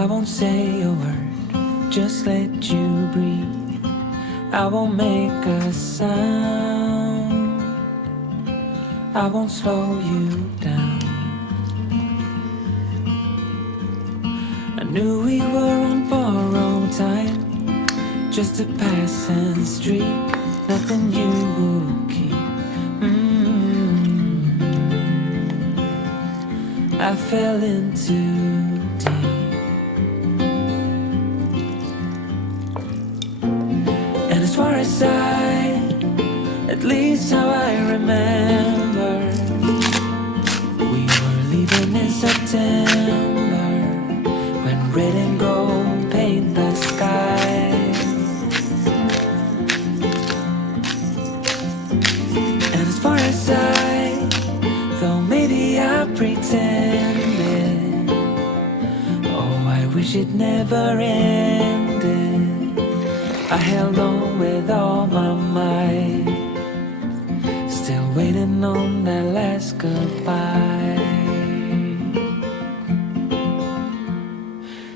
I won't say a word, just let you breathe. I won't make a sound, I won't slow you down. I knew we were on borrowed time, just a passing streak, nothing you would keep. I fell in too deep, and as far as at least how I remember, we were leaving in September, when red and gold paint the sky. And as far as though maybe I pretended, oh, I wish it never ended. I held on with all my might, still waiting on that last goodbye.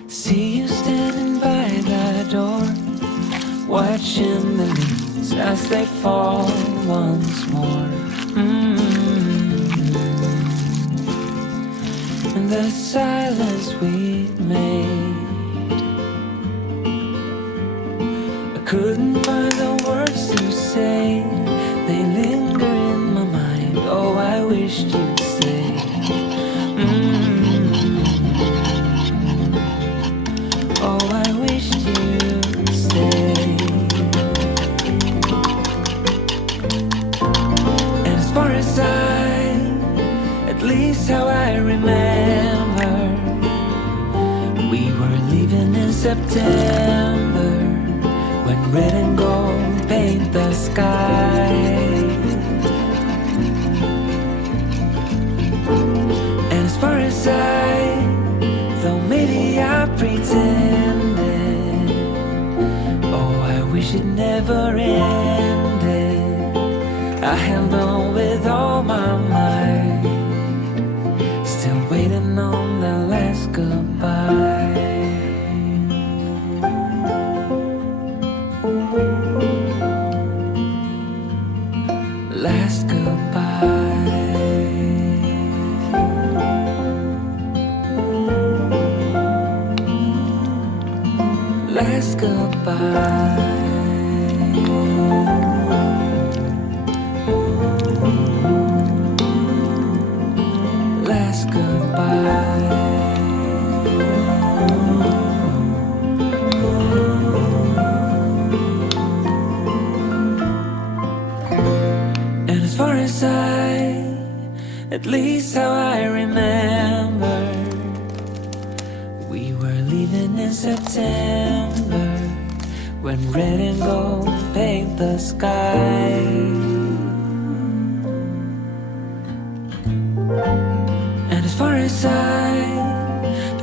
See you standing by the door, watching the leaves as they fall once more. And the silence we made, I couldn't find the words to say. They linger in my mind. Oh, I wished you'd stay. Oh, I wished you'd stay. And as far as at least how I remember, we were leaving in September, when red and gold paint the sky. And as far as though maybe I pretended, oh, I wish it never ended. I held on with all my might, still waiting on the last goodbye. Last goodbye. Last goodbye. Last goodbye. And as far as at least how I remember, we were leaving in September, when red and gold paint the sky. And as far as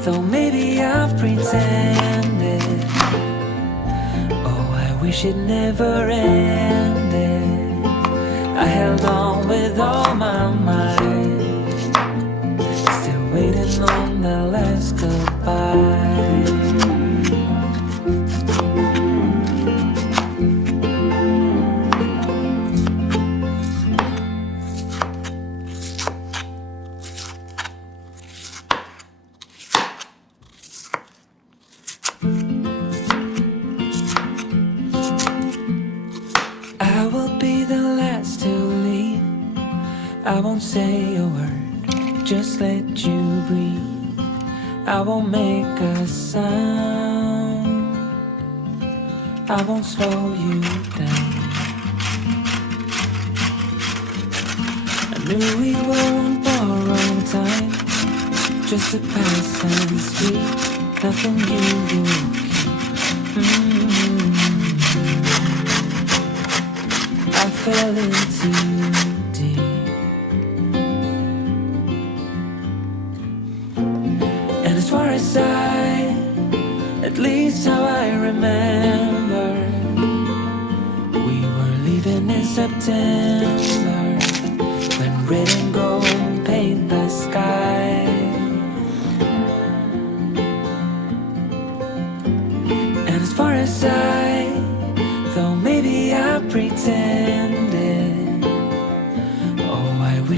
though maybe I pretended, oh, I wish it never ended. I held on with all my might, still waiting on the last goodbye. I won't say a word, just let you breathe. I won't make a sound, I won't slow you down. I knew we were on borrowed time, just a passing street, nothing you would keep. I fell into deep, as far as at least how I remember, we were leaving in September, when red and gold paint the sky.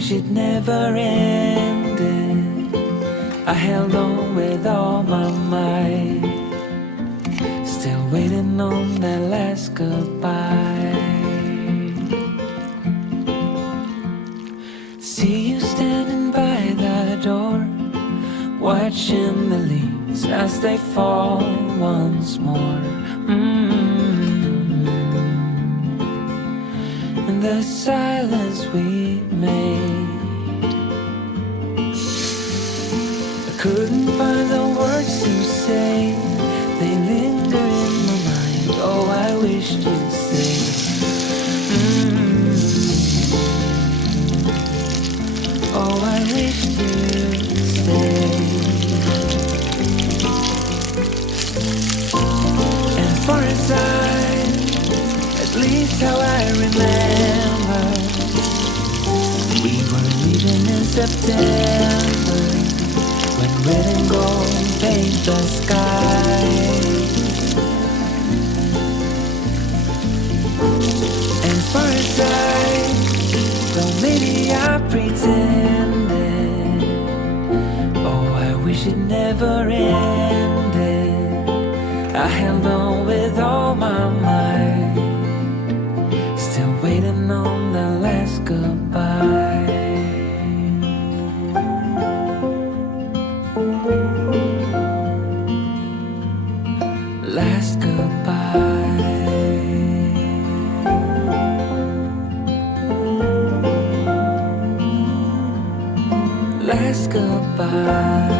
wish it never ended. I held on with all my might, still waiting on that last goodbye. See you standing by the door, watching the leaves as they fall once more. In the silence we made, I couldn't find the words to say. They linger in my mind. Oh, I wished you'd stay. Oh, I wished you'd stay. And for a time, at least how I remember, we were leaving in September, when red and gold paint the sky. And for a time, though maybe I pretended, oh, I wish it never ended. I held on with all my might, still waiting on the last goodbye. Last goodbye. Last goodbye.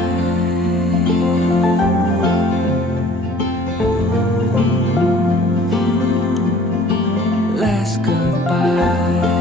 Last goodbye.